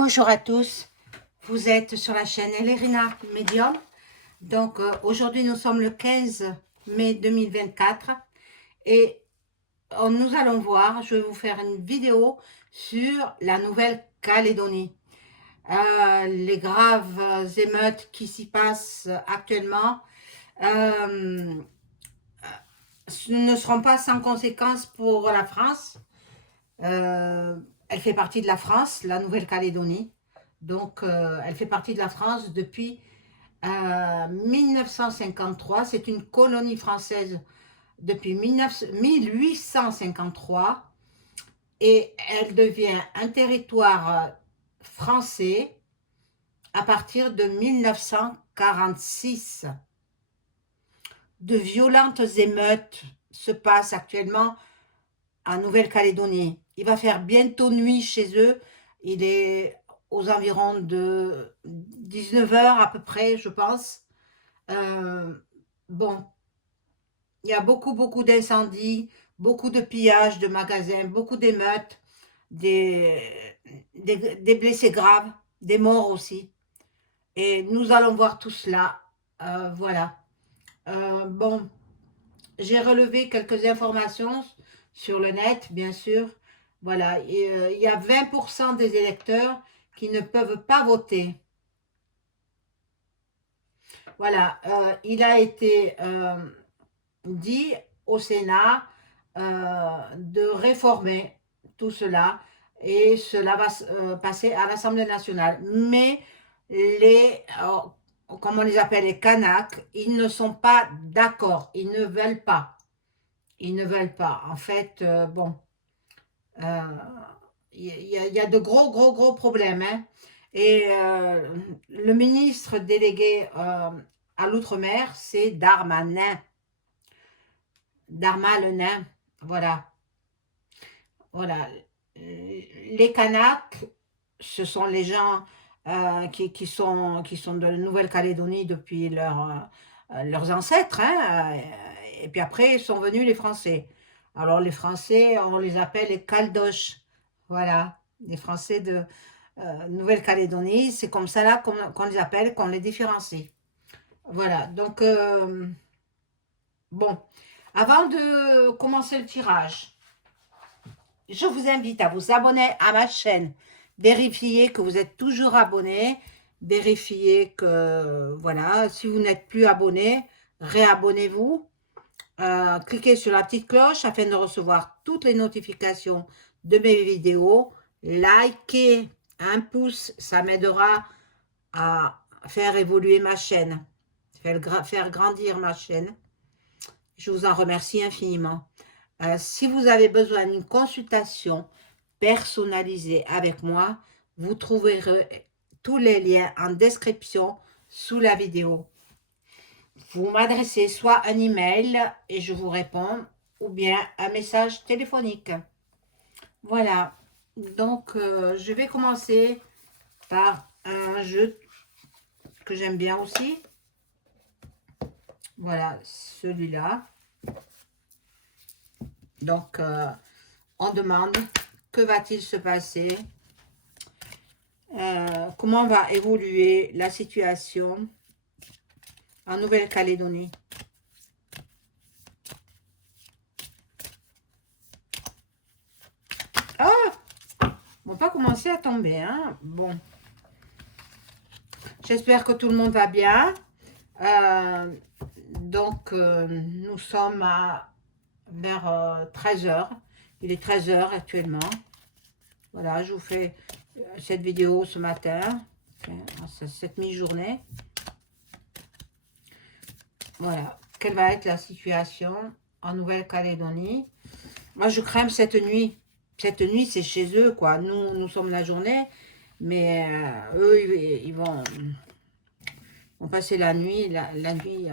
Bonjour à tous, vous êtes sur la chaîne Elérina Medium. Donc aujourd'hui nous sommes le 15 mai 2024 et nous allons voir, je vais vous faire une vidéo sur la Nouvelle-Calédonie. Les graves émeutes qui s'y passent actuellement ne seront pas sans conséquences pour la France. Elle fait partie de la France, la Nouvelle-Calédonie. Donc, elle fait partie de la France depuis 1953. C'est une colonie française depuis 1853 et elle devient un territoire français à partir de 1946. De violentes émeutes se passent actuellement en Nouvelle-Calédonie. Il va faire bientôt nuit chez eux. Il est aux environs de 19 heures à peu près, je pense. Bon, il y a beaucoup d'incendies, beaucoup de pillages de magasins, beaucoup d'émeutes, des, des blessés graves, des morts aussi. Et nous allons voir tout cela. Voilà. Bon, j'ai relevé quelques informations sur le net, bien sûr. Voilà, il y a 20% des électeurs qui ne peuvent pas voter. Voilà, il a été dit au Sénat de réformer tout cela et cela va passer à l'Assemblée nationale. Mais comme on les appelle, les Kanaks, ils ne sont pas d'accord, ils ne veulent pas. Ils ne veulent pas. En fait, bon, euh, il y a de gros problèmes. Hein. Et le ministre délégué à l'outre-mer, c'est Darmanin. Darmanin, voilà. Voilà. Les Kanaks, ce sont les gens qui sont de la Nouvelle-Calédonie depuis leurs ancêtres. Hein, et puis après, sont venus les Français. Alors les Français, on les appelle les Caldoches. Voilà, les Français de Nouvelle-Calédonie, c'est comme ça là qu'on les appelle, qu'on les différencie. Voilà, donc bon, avant de commencer le tirage, je vous invite à vous abonner à ma chaîne, vérifier que vous êtes toujours abonné, vérifier que, voilà, si vous n'êtes plus abonné, réabonnez-vous, cliquez sur la petite cloche afin de recevoir toutes les notifications de mes vidéos, likez un pouce, ça m'aidera à faire évoluer ma chaîne, faire grandir ma chaîne. Je vous en remercie infiniment. Si vous avez besoin d'une consultation personnalisée avec moi, vous trouverez tous les liens en description sous la vidéo. Vous m'adressez soit un email et je vous réponds, ou bien un message téléphonique. Voilà, donc je vais commencer par un jeu que j'aime bien aussi. Voilà, celui-là. Donc, on demande que va-t-il se passer, comment va évoluer la situation en Nouvelle-Calédonie. Ah, on va pas commencer à tomber, hein. Bon, j'espère que tout le monde va bien. Donc, nous sommes vers 13 h. Il est 13 h actuellement. Voilà, je vous fais cette vidéo ce matin, cette mi-journée. Voilà, quelle va être la situation en Nouvelle-Calédonie. Moi, je crains cette nuit. Cette nuit, c'est chez eux, quoi. Nous sommes la journée, mais eux, ils vont passer la nuit, la nuit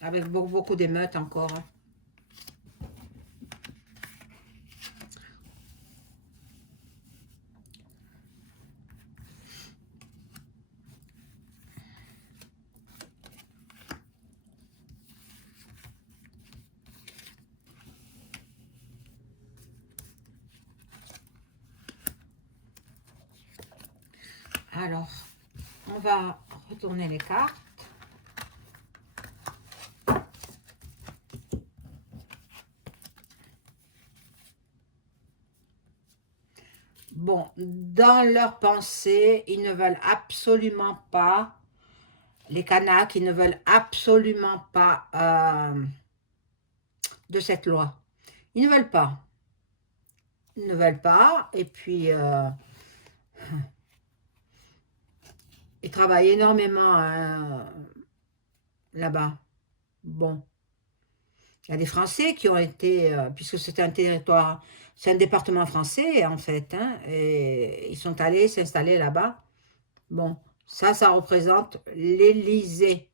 avec beaucoup d'émeutes encore. Hein. Alors, on va retourner les cartes. Bon, dans leurs pensées, ils ne veulent absolument pas, les Kanaks, ils ne veulent absolument pas de cette loi. Ils ne veulent pas. Ils ne veulent pas. Et puis, ils travaillent énormément là-bas. Bon. Il y a des Français qui ont été, puisque c'est un territoire, c'est un département français en fait, hein, et ils sont allés s'installer là-bas. Bon, ça représente l'Élysée.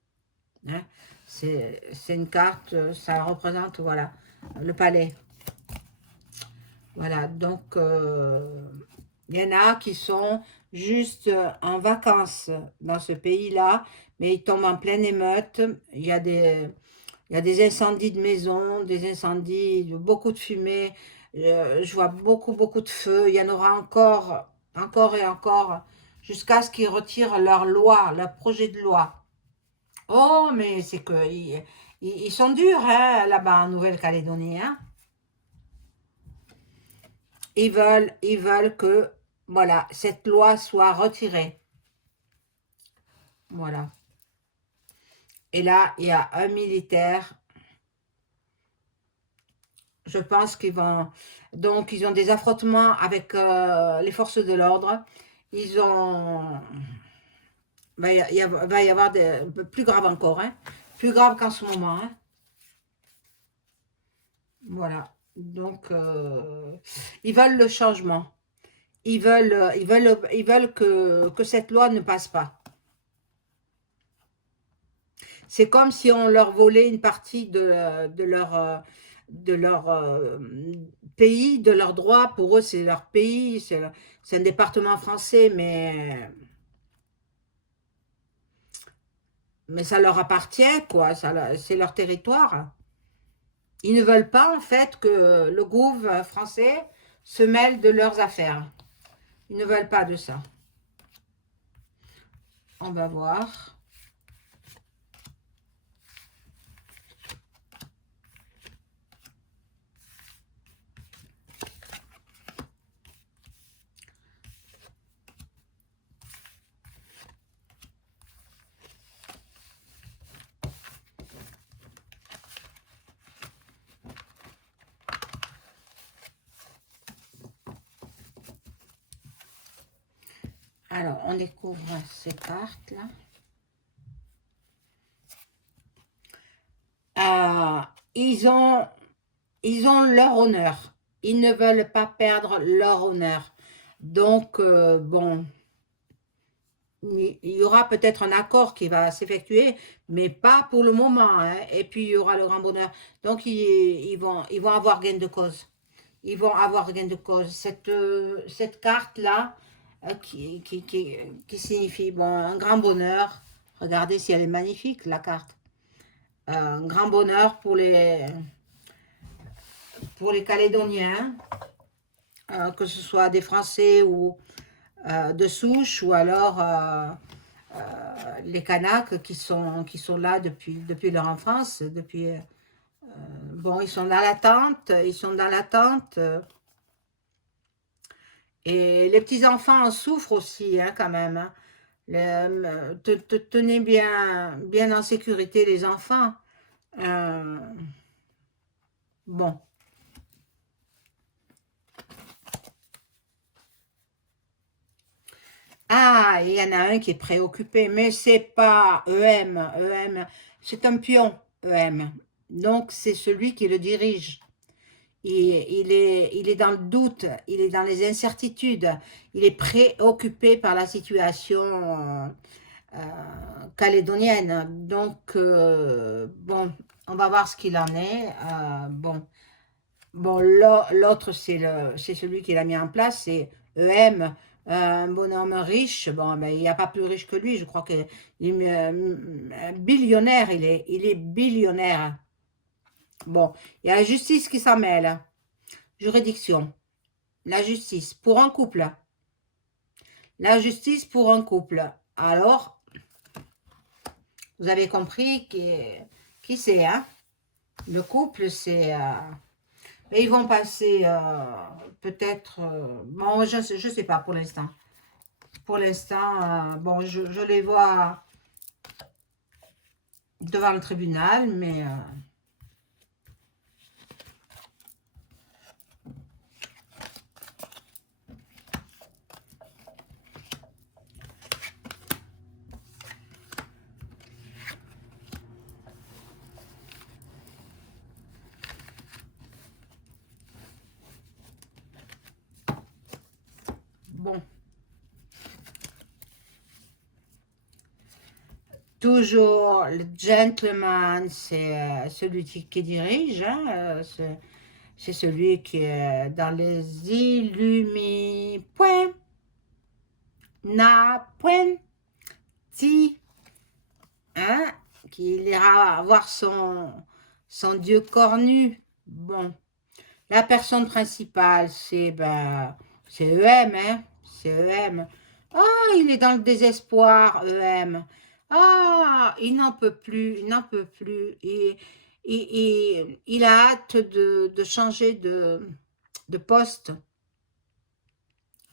Hein. C'est une carte, ça représente, voilà, le palais. Voilà, donc il y en a qui sont juste en vacances dans ce pays-là, mais ils tombent en pleine émeute. Il y a des incendies de maisons, des incendies, beaucoup de fumée. Je vois beaucoup de feu. Il y en aura encore et encore, jusqu'à ce qu'ils retirent leur loi, leur projet de loi. Oh, mais c'est que ils sont durs hein, là-bas en Nouvelle-Calédonie. Hein. Ils veulent que voilà, cette loi soit retirée. Voilà. Et là, il y a un militaire. Je pense qu'ils vont... Donc, ils ont des affrontements avec les forces de l'ordre. Ils ont... va y avoir des... plus grave encore. Hein. Plus grave qu'en ce moment. Hein. Voilà. Donc, ils veulent le changement. Ils veulent que cette loi ne passe pas. C'est comme si on leur volait une partie de leur pays, de leurs droits. Pour eux, c'est leur pays, c'est un département français, mais ça leur appartient, quoi. C'est leur territoire. Ils ne veulent pas, en fait, que le gouvernement français se mêle de leurs affaires. Ils ne veulent pas de ça. On va voir. Alors, on découvre ces cartes-là. Ils ont leur honneur. Ils ne veulent pas perdre leur honneur. Donc, bon, il y aura peut-être un accord qui va s'effectuer, mais pas pour le moment. Hein. Et puis, il y aura le grand bonheur. Donc, ils vont avoir gain de cause. Ils vont avoir gain de cause. Cette carte-là, qui signifie bon, un grand bonheur. Regardez si elle est magnifique, la carte. Un grand bonheur pour les Calédoniens, que ce soit des Français ou de souche, ou alors les Kanaks qui sont là depuis leur enfance, bon, ils sont dans l'attente, et les petits-enfants en souffrent aussi, hein, quand même. Hein. Tenez bien en sécurité les enfants. Euh, bon. Ah, il y en a un qui est préoccupé, mais c'est pas EM, c'est un pion, EM. Donc, c'est celui qui le dirige. Il est dans le doute, il est dans les incertitudes, il est préoccupé par la situation euh, calédonienne. Donc, bon, on va voir ce qu'il en est. Bon, l'autre, c'est celui qui l'a mis en place, c'est EM, un bonhomme riche. Bon, ben, il n'y a pas plus riche que lui. Je crois qu'il est billionnaire, il est billionnaire. Bon, il y a la justice qui s'en mêle. Juridiction, la justice, pour un couple. La justice pour un couple. Alors, vous avez compris qui c'est, hein? Le couple, c'est... et ils vont passer peut-être... bon, je sais pas pour l'instant. Pour l'instant, bon, je les vois devant le tribunal, mais... bon. Toujours le gentleman, c'est celui qui dirige, hein, c'est celui qui est dans les illumi. Point, na, point, ti, hein, qui ira voir son dieu cornu. Bon, la personne principale, c'est c'est EM, hein, c'est EM. Ah, il est dans le désespoir, EM. Ah, il n'en peut plus, il n'en peut plus. Il a hâte de changer de poste.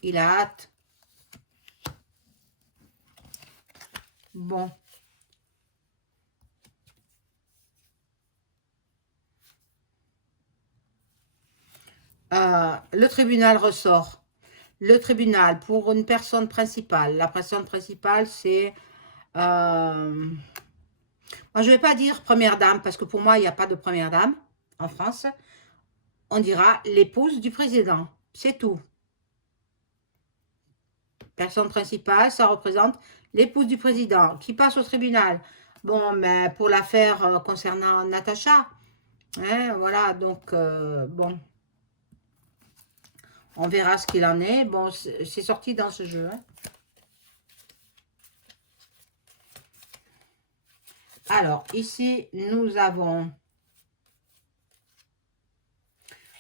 Il a hâte. Bon. Le tribunal ressort. Le tribunal pour une personne principale. La personne principale, c'est... moi, je ne vais pas dire première dame, parce que pour moi, il n'y a pas de première dame en France. On dira l'épouse du président. C'est tout. Personne principale, ça représente l'épouse du président qui passe au tribunal. Bon, mais pour l'affaire concernant Natacha, hein, voilà, donc, bon, on verra ce qu'il en est. Bon, c'est sorti dans ce jeu. Hein. Alors, ici, nous avons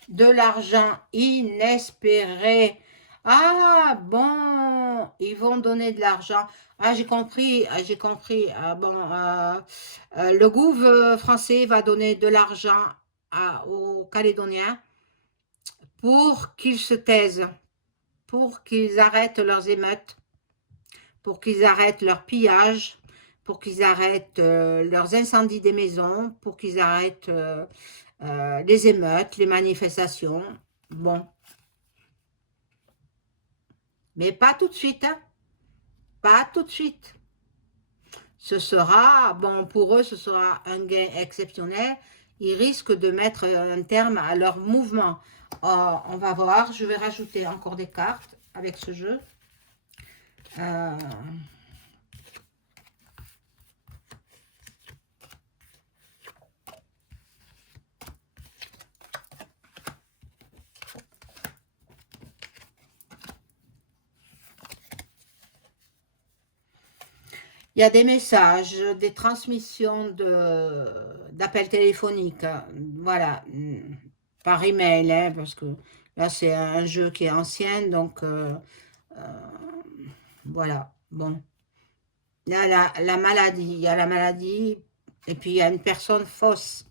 de l'argent inespéré. Ah, bon, ils vont donner de l'argent. Ah, j'ai compris, j'ai compris. Bon, le gouvernement français va donner de l'argent aux Calédoniens pour qu'ils se taisent, pour qu'ils arrêtent leurs émeutes, pour qu'ils arrêtent leurs pillages, pour qu'ils arrêtent leurs incendies des maisons, pour qu'ils arrêtent les émeutes, les manifestations. Bon, mais pas tout de suite, hein? Pas tout de suite. Ce sera, bon, pour eux, ce sera un gain exceptionnel. Ils risquent de mettre un terme à leur mouvement. On va voir, je vais rajouter encore des cartes avec ce jeu. Il y a des messages, des transmissions d'appels téléphoniques, voilà, par email, hein, parce que là c'est un jeu qui est ancien, donc voilà, bon. Il y a la maladie, il y a la maladie, et puis il y a une personne fausse.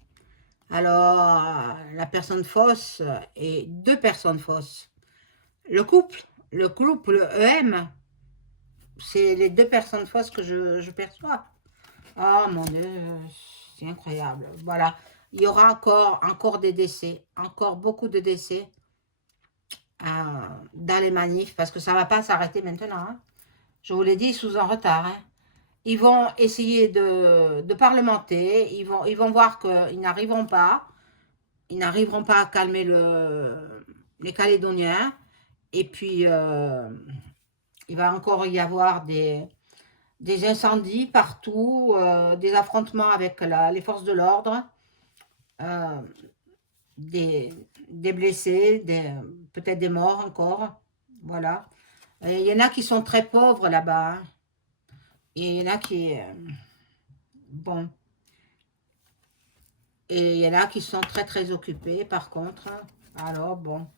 Alors, la personne fausse et deux personnes fausses. Le couple, le EM, c'est les deux personnes fausses que je perçois. Oh mon Dieu, c'est incroyable. Voilà, il y aura encore des décès, encore beaucoup de décès dans les manifs, parce que ça ne va pas s'arrêter maintenant. Hein. Je vous l'ai dit, ils sont en retard. Hein. Ils vont essayer de parlementer, ils vont voir qu'ils n'arriveront pas. Ils n'arriveront pas à calmer les Calédoniens. Et puis, il va encore y avoir des incendies partout, des affrontements avec les forces de l'ordre, euh, des blessés, peut-être des morts encore. Voilà. Et il y en a qui sont très pauvres là-bas. Hein. Et il y en a qui... bon. Et il y en a qui sont très très occupés par contre. Alors bon.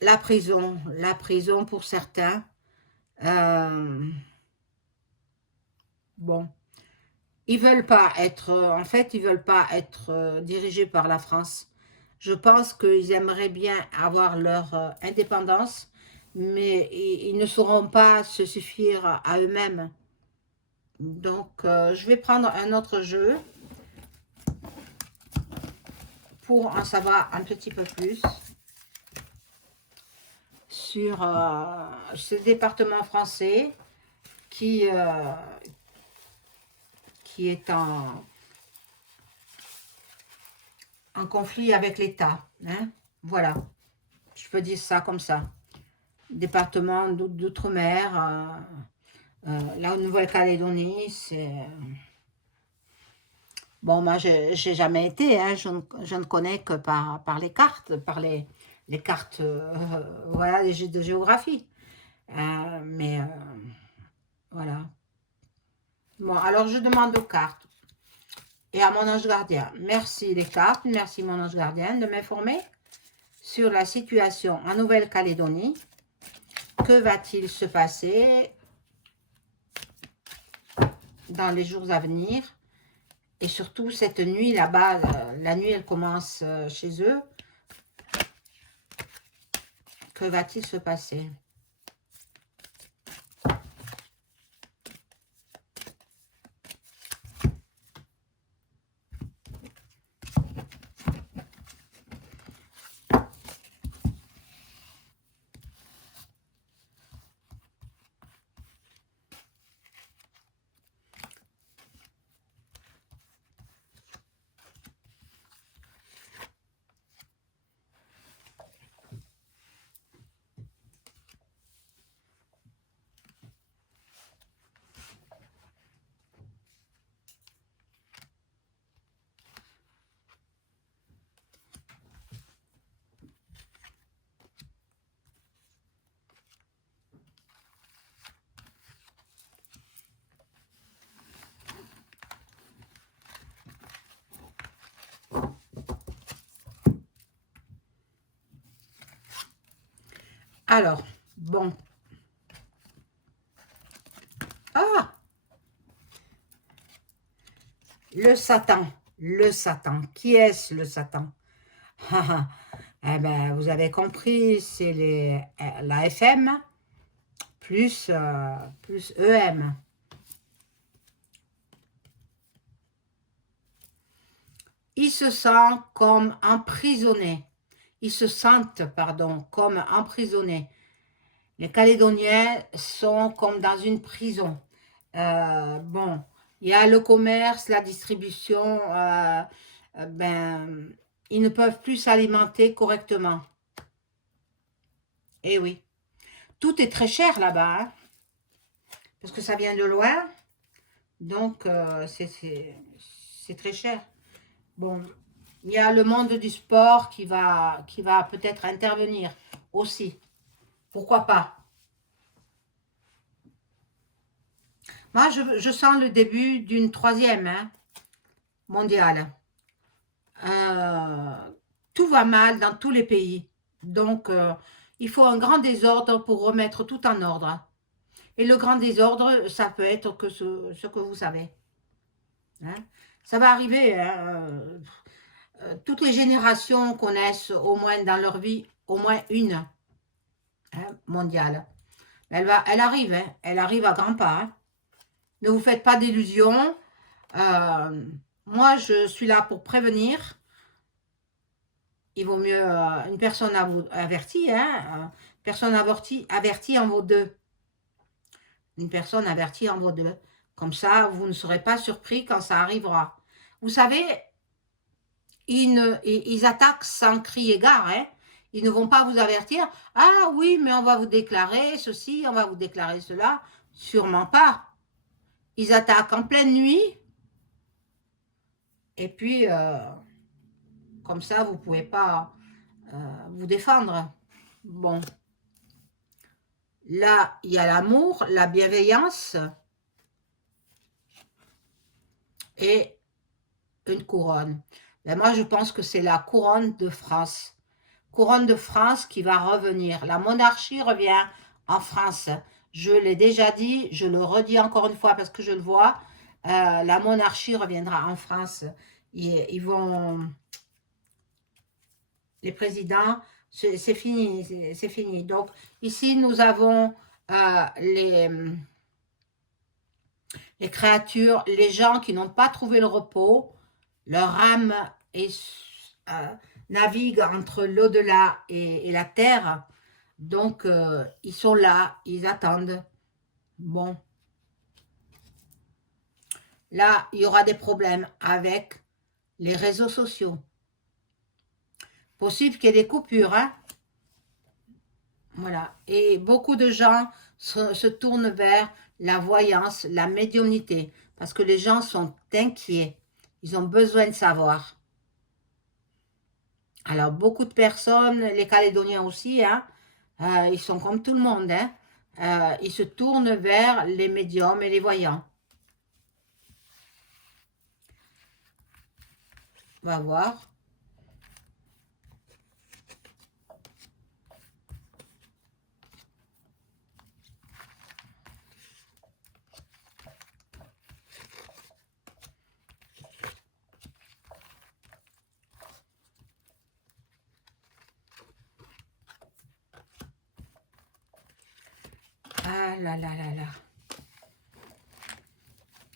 la prison pour certains. Bon, ils veulent pas être, en fait, ils veulent pas être dirigés par la France. Je pense qu'ils aimeraient bien avoir leur indépendance, mais ils ne sauront pas se suffire à eux-mêmes. Donc, je vais prendre un autre jeu pour en savoir un petit peu plus sur ce département français qui, qui est en conflit avec l'État. Hein? Voilà, je peux dire ça comme ça. Département d'outre-mer, la Nouvelle-Calédonie, c'est... Bon, moi, je n'ai jamais été, hein, je ne connais que par les cartes, par les cartes, voilà, les jeux de géographie. Mais voilà. Bon, alors je demande aux cartes et à mon ange gardien. Merci les cartes, merci mon ange gardien de m'informer sur la situation en Nouvelle-Calédonie. Que va-t-il se passer dans les jours à venir? Et surtout cette nuit là-bas, la nuit elle commence chez eux. Que va-t-il se passer? Alors, bon. Ah, le Satan. Le Satan. Qui est-ce le Satan? Ah, ah. Eh ben, vous avez compris, c'est la FM plus, plus EM. Ils se sentent comme emprisonnés. Ils se sentent, pardon, comme emprisonnés. Les Calédoniens sont comme dans une prison. Bon, il y a le commerce, la distribution, ben, ils ne peuvent plus s'alimenter correctement. Eh oui, tout est très cher là-bas, hein, parce que ça vient de loin, donc c'est très cher. Bon, il y a le monde du sport qui va peut-être intervenir aussi. Pourquoi pas? Moi, je sens le début d'une troisième mondiale. Euh, tout va mal dans tous les pays. Donc, il faut un grand désordre pour remettre tout en ordre. Et le grand désordre, ça peut être que ce que vous savez. Hein. Ça va arriver. Hein. Toutes les générations connaissent au moins dans leur vie, au moins une mondiale. Elle arrive, hein. Elle arrive à grands pas. Hein. Ne vous faites pas d'illusions. Moi, je suis là pour prévenir. Il vaut mieux une personne avertie, hein, personne avertie en vaut deux. Une personne avertie en vaut deux. Comme ça, vous ne serez pas surpris quand ça arrivera. Vous savez, ils attaquent sans crier gare. Hein. Ils ne vont pas vous avertir. Ah oui, mais on va vous déclarer ceci, on va vous déclarer cela. Sûrement pas. Ils attaquent en pleine nuit. Et puis, comme ça, vous ne pouvez pas vous défendre. Bon. Là, il y a l'amour, la bienveillance et une couronne. Ben moi, je pense que c'est la couronne de France. couronne de France qui va revenir. La monarchie revient en France. Je l'ai déjà dit, je le redis encore une fois parce que je le vois. La monarchie reviendra en France. Ils vont... Les présidents, c'est fini, c'est fini. Donc, ici, nous avons les créatures, les gens qui n'ont pas trouvé le repos, leur âme euh, navigue entre l'au-delà et la terre. Donc, ils sont là, ils attendent. Bon, là, il y aura des problèmes avec les réseaux sociaux. Possible qu'il y ait des coupures, hein? Voilà. Et beaucoup de gens se tournent vers la voyance, la médiumnité, parce que les gens sont inquiets. Ils ont besoin de savoir. Alors, beaucoup de personnes, les Calédoniens aussi, hein, ils sont comme tout le monde, hein, ils se tournent vers les médiums et les voyants. On va voir. Ah là là là là.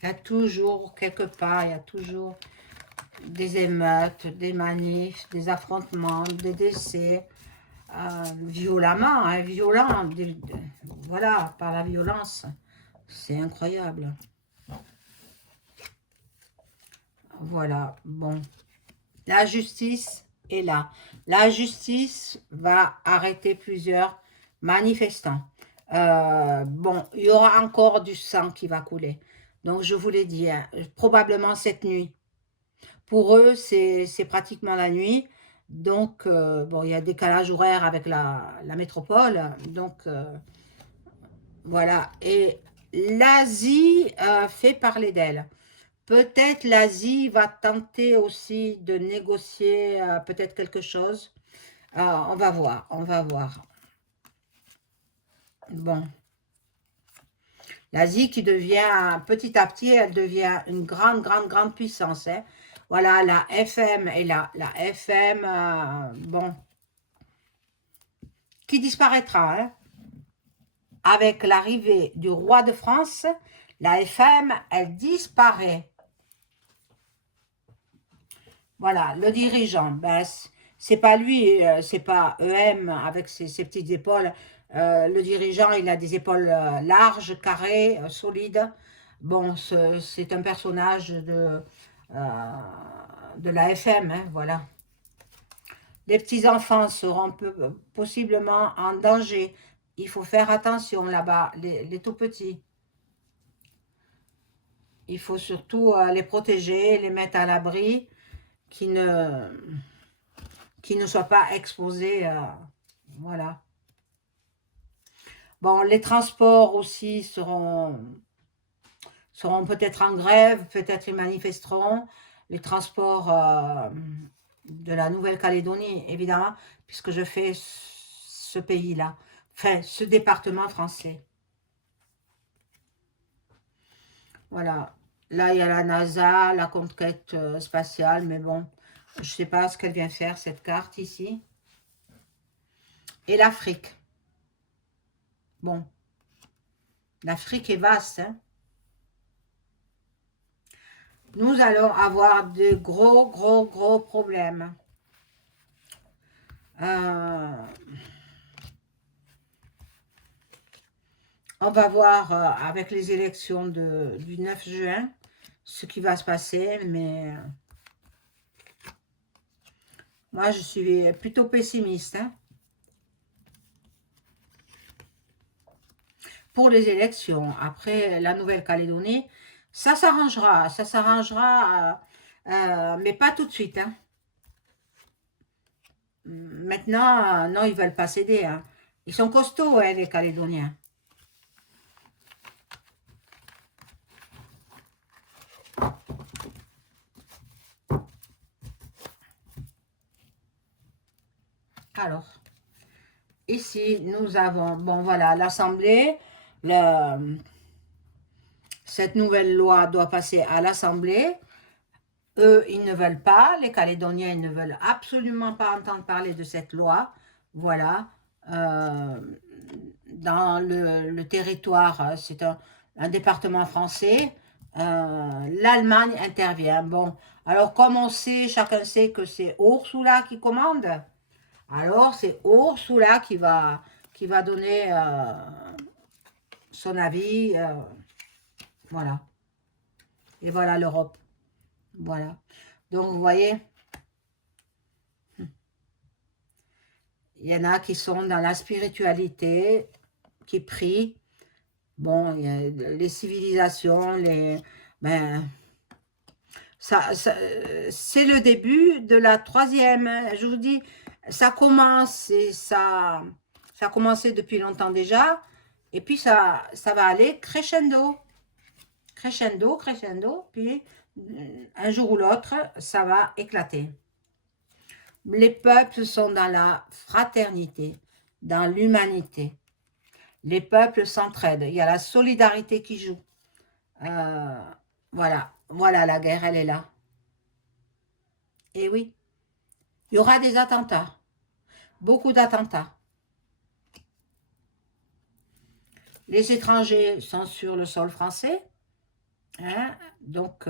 Il y a toujours, quelque part, il y a toujours des émeutes, des manifs, des affrontements, des décès, violemment, hein, violent, voilà, par la violence. C'est incroyable. Voilà, bon. La justice est là. La justice va arrêter plusieurs manifestants. Bon, il y aura encore du sang qui va couler. Donc, je vous l'ai dit, hein, probablement cette nuit. Pour eux, c'est pratiquement la nuit. Donc, bon, il y a décalage horaire avec la métropole. Donc, voilà. Et l'Asie fait parler d'elle. Peut-être l'Asie va tenter aussi de négocier peut-être quelque chose. On va voir, on va voir. Bon. L'Asie qui devient, petit à petit, elle devient une grande, grande, grande puissance. Hein. Voilà, la FM est là. La FM, bon, qui disparaîtra. Hein. Avec l'arrivée du roi de France, la FM, elle disparaît. Voilà, le dirigeant, ben, c'est pas lui, c'est pas EM avec ses petites épaules. Le dirigeant, il a des épaules larges, carrées, solides. Bon, c'est un personnage de la FM, hein, voilà. Les petits-enfants seront possiblement en danger. Il faut faire attention là-bas, les tout-petits. Il faut surtout les protéger, les mettre à l'abri, qui ne soient pas exposés. Voilà. Bon, les transports aussi seront peut-être en grève, peut-être ils manifesteront. Les transports de la Nouvelle-Calédonie, évidemment, puisque je fais ce pays-là, enfin, ce département français. Voilà. Là, il y a la NASA, la conquête spatiale, mais bon, je ne sais pas ce qu'elle vient faire, cette carte ici. Et l'Afrique. Bon, l'Afrique est vaste, hein. Nous allons avoir de gros, gros, gros problèmes. On va voir avec les élections du 9 juin ce qui va se passer, mais moi je suis plutôt pessimiste. Hein, pour les élections. Après la Nouvelle-Calédonie, ça s'arrangera, mais pas tout de suite. Hein. Maintenant, non, ils veulent pas céder. Hein. Ils sont costauds, hein, les Calédoniens. Alors, ici, nous avons, bon voilà, l'Assemblée, cette nouvelle loi doit passer à l'Assemblée. Eux, ils ne veulent pas, les Calédoniens, ils ne veulent absolument pas entendre parler de cette loi. Voilà. Dans le territoire, c'est un département français. L'Allemagne intervient. Bon, alors comme on sait, chacun sait que c'est Ursula qui commande. Alors c'est Ursula qui va donner son avis. Voilà. Et voilà l'Europe. Voilà. Donc vous voyez, il y en a qui sont dans la spiritualité, qui prient. Bon, il y a les civilisations, ben, c'est le début de la troisième. Je vous dis, ça commence et ça a commencé depuis longtemps déjà. Et puis ça va aller crescendo. Crescendo, crescendo. Puis un jour ou l'autre, ça va éclater. Les peuples sont dans la fraternité, dans l'humanité. Les peuples s'entraident. Il y a la solidarité qui joue. Voilà, voilà, la guerre, elle est là. Et oui, il y aura des attentats, beaucoup d'attentats. Les étrangers sont sur le sol français. Hein, donc,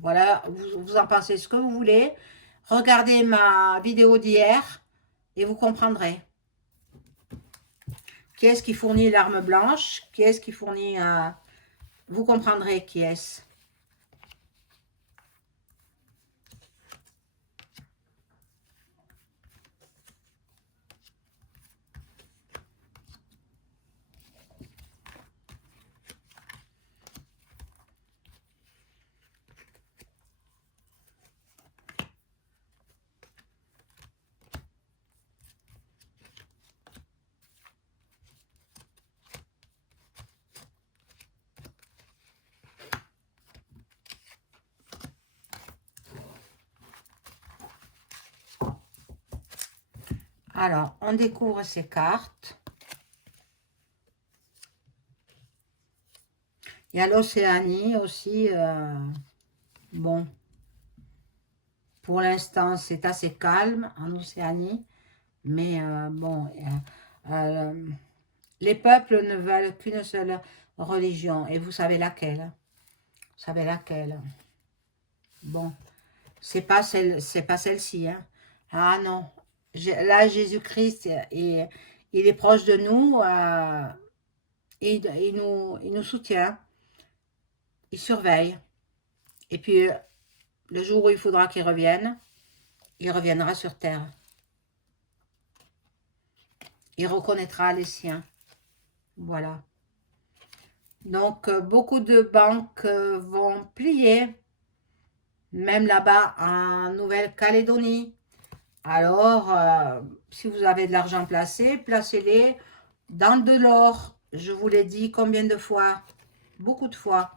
voilà, vous en pensez ce que vous voulez. Regardez ma vidéo d'hier et vous comprendrez. Qui est-ce qui fournit l'arme blanche? Qui est-ce qui fournit... vous comprendrez qui est-ce. Alors, on découvre ces cartes. Il y a l'Océanie aussi. Bon, pour l'instant, c'est assez calme en Océanie. Mais bon, les peuples ne veulent qu'une seule religion. Et vous savez laquelle? Vous savez laquelle? Bon, c'est pas celle-ci. Hein. Ah non, là, Jésus-Christ, il est proche de nous. Il nous soutient. Il surveille. Et puis, le jour où il faudra qu'il revienne, il reviendra sur terre. Il reconnaîtra les siens. Voilà. Donc, beaucoup de banques vont plier, même là-bas en Nouvelle-Calédonie. Alors, si vous avez de l'argent placé, placez-les dans de l'or. Je vous l'ai dit combien de fois? Beaucoup de fois.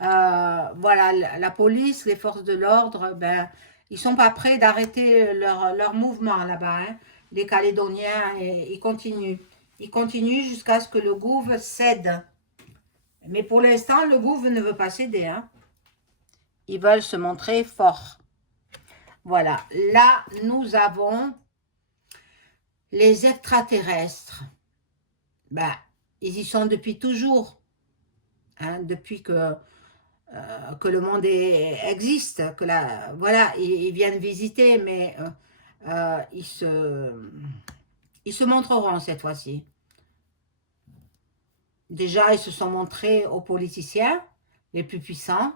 Voilà, la police, les forces de l'ordre, ben, ils sont pas prêts d'arrêter leur mouvement là-bas. Hein. Les Calédoniens, ils continuent. Ils continuent jusqu'à ce que le gouvernement cède. Mais pour l'instant, le gouvernement ne veut pas céder. Hein. Ils veulent se montrer forts. Voilà, là, nous avons les extraterrestres. Ben, ils y sont depuis toujours. Hein, depuis que le monde existe, que voilà, ils viennent visiter, mais ils se montreront cette fois-ci. Déjà, ils se sont montrés aux politiciens les plus puissants.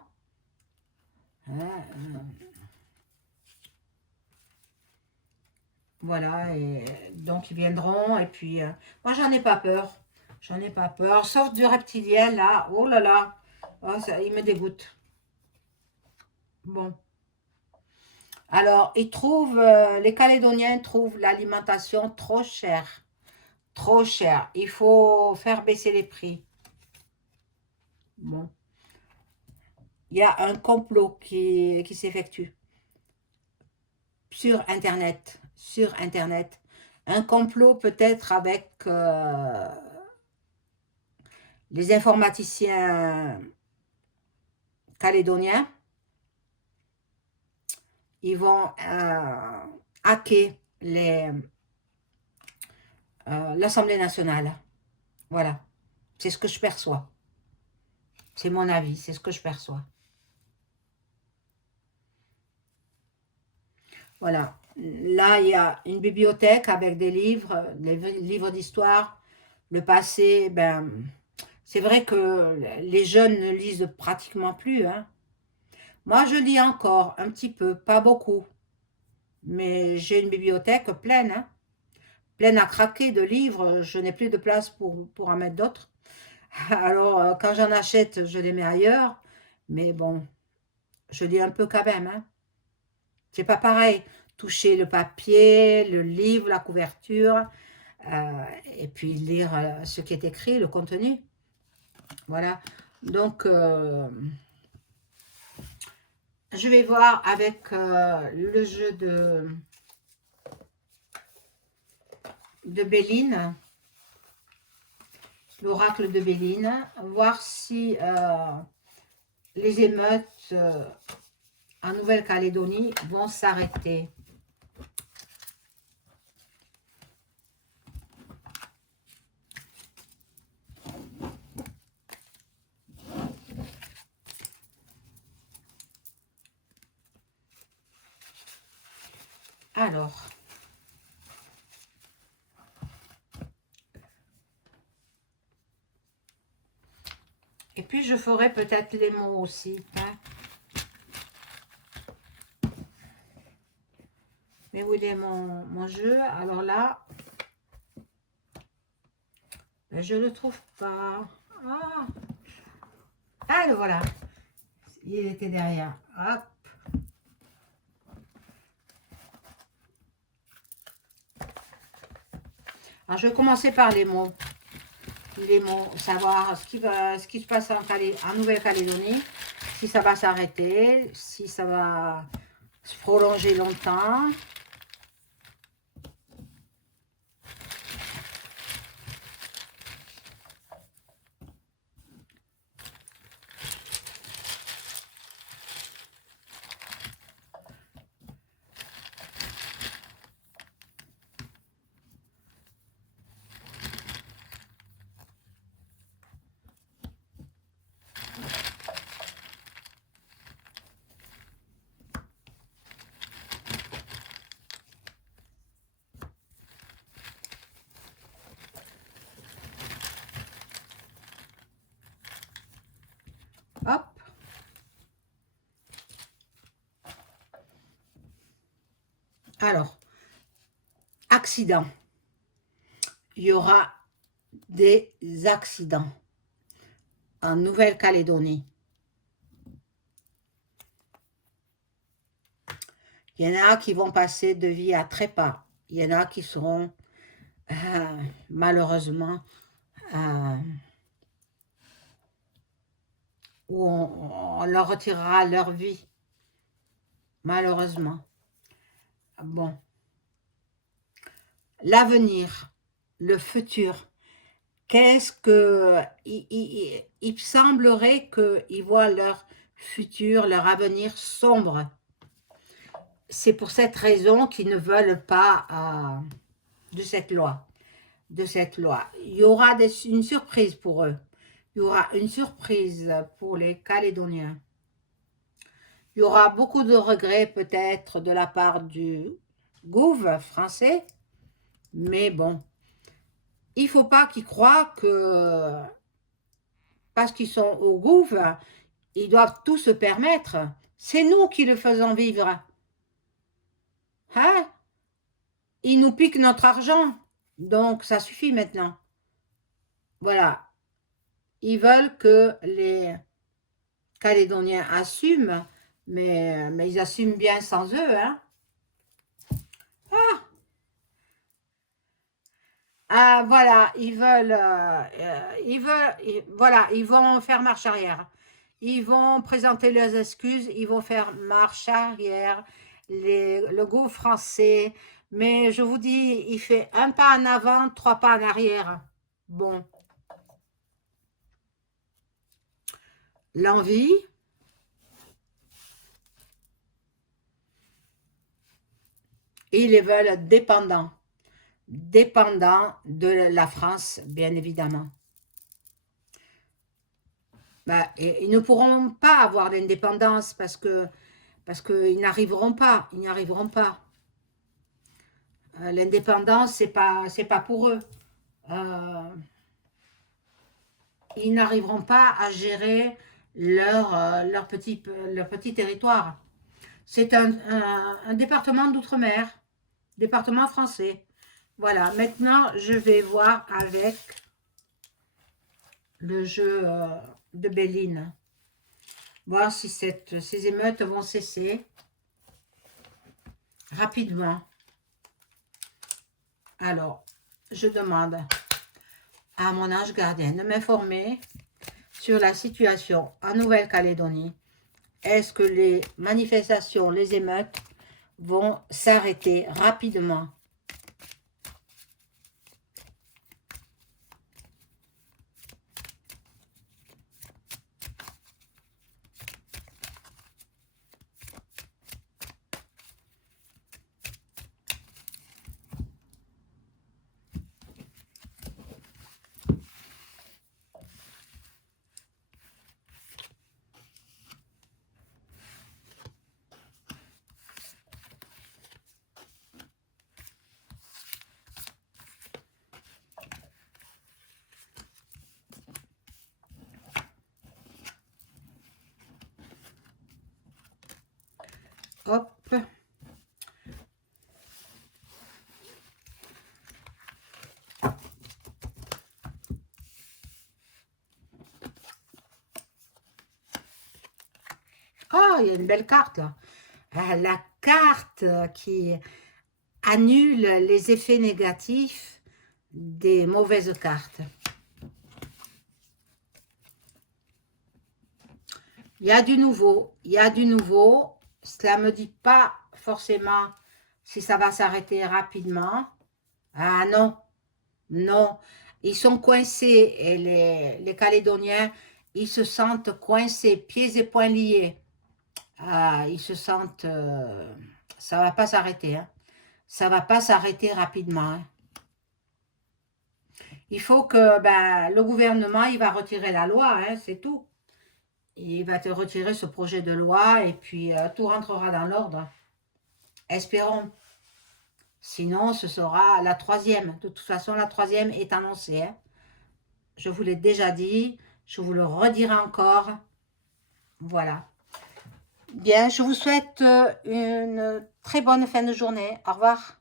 Voilà, et donc ils viendront, et puis, moi j'en ai pas peur. J'en ai pas peur, sauf du reptilien, là, oh là là, oh, ça, il me dégoûte. Bon. Alors, les Calédoniens trouvent l'alimentation trop chère. Trop cher. Il faut faire baisser les prix. Bon. Il y a un complot qui s'effectue sur Internet. Sur Internet. un complot peut-être avec les informaticiens calédoniens. Ils vont hacker l'Assemblée nationale. Voilà, c'est ce que je perçois. C'est mon avis, c'est ce que je perçois. Voilà, là il y a une bibliothèque avec des livres d'histoire, le passé, ben, c'est vrai que les jeunes ne lisent pratiquement plus, hein. Moi je lis encore un petit peu, pas beaucoup, mais j'ai une bibliothèque pleine, hein, pleine à craquer de livres, je n'ai plus de place pour en mettre d'autres. Alors quand j'en achète, je les mets ailleurs, mais bon, je lis un peu quand même, hein. C'est pas pareil, toucher le papier, le livre, la couverture, et puis lire ce qui est écrit, le contenu. Voilà. Donc, je vais voir avec le jeu de Béline, l'oracle de Béline, voir si les émeutes en Nouvelle-Calédonie vont s'arrêter. Alors, et puis je ferai peut-être les mots aussi, hein. Mais où il est mon jeu? Alors là, ben, je ne le trouve pas. Ah, le voilà. Il était derrière. Hop. Alors, je vais commencer par les mots. Les mots, savoir ce qui se passe en Nouvelle-Calédonie, si ça va s'arrêter, si ça va se prolonger longtemps. Hop. Alors, accident. Il y aura des accidents en Nouvelle-Calédonie. Il y en a qui vont passer de vie à trépas. Il y en a qui seront malheureusement où on leur retirera leur vie. Malheureusement. Bon. L'avenir, le futur. Qu'est-ce que... Il semblerait qu'ils voient leur futur, leur avenir sombre. C'est pour cette raison qu'ils ne veulent pas de cette loi. Il y aura une surprise pour eux. Il y aura une surprise pour les Calédoniens. Il y aura beaucoup de regrets peut-être de la part du gouv français. Mais bon, il ne faut pas qu'ils croient que parce qu'ils sont au gouv, ils doivent tout se permettre. C'est nous qui le faisons vivre. Hein? Ils nous piquent notre argent. Donc, ça suffit maintenant. Voilà. Ils veulent que les Calédoniens assument, mais ils assument bien sans eux. Hein? Voilà, voilà, ils vont faire marche arrière. Ils vont présenter leurs excuses, ils vont faire marche arrière. Le gouvernement français Mais je vous dis, il fait un pas en avant, 3 pas en arrière. Bon, l'envie, ils les veulent dépendants. Dépendants de la France, bien évidemment. Bah, et ils ne pourront pas avoir d'indépendance parce qu'ils n'arriveront pas. Ils n'y arriveront pas. L'indépendance, c'est pas pour eux. Euh, ils n'arriveront pas à gérer leur petit territoire. C'est un département d'outre-mer, département français. Voilà, maintenant je vais voir avec le jeu de Béline. Voir si ces émeutes vont cesser rapidement. Alors, je demande à mon ange gardien de m'informer sur la situation en Nouvelle-Calédonie. Est-ce que les manifestations, les émeutes vont s'arrêter rapidement? Hop. Ah, il y a une belle carte là. La carte qui annule les effets négatifs des mauvaises cartes. Il y a du nouveau, il y a du nouveau. Cela ne me dit pas forcément si ça va s'arrêter rapidement. Ah non, non. Ils sont coincés et les Calédoniens, ils se sentent coincés, pieds et poings liés. Ah, ils se sentent... ça va pas s'arrêter. Hein. Ça va pas s'arrêter rapidement. Hein. Il faut que le gouvernement, il va retirer la loi, hein, c'est tout. Il va te retirer ce projet de loi et puis tout rentrera dans l'ordre. Espérons. Sinon, ce sera la troisième. De toute façon, la troisième est annoncée. Hein. Je vous l'ai déjà dit. Je vous le redirai encore. Voilà. Bien, je vous souhaite une très bonne fin de journée. Au revoir.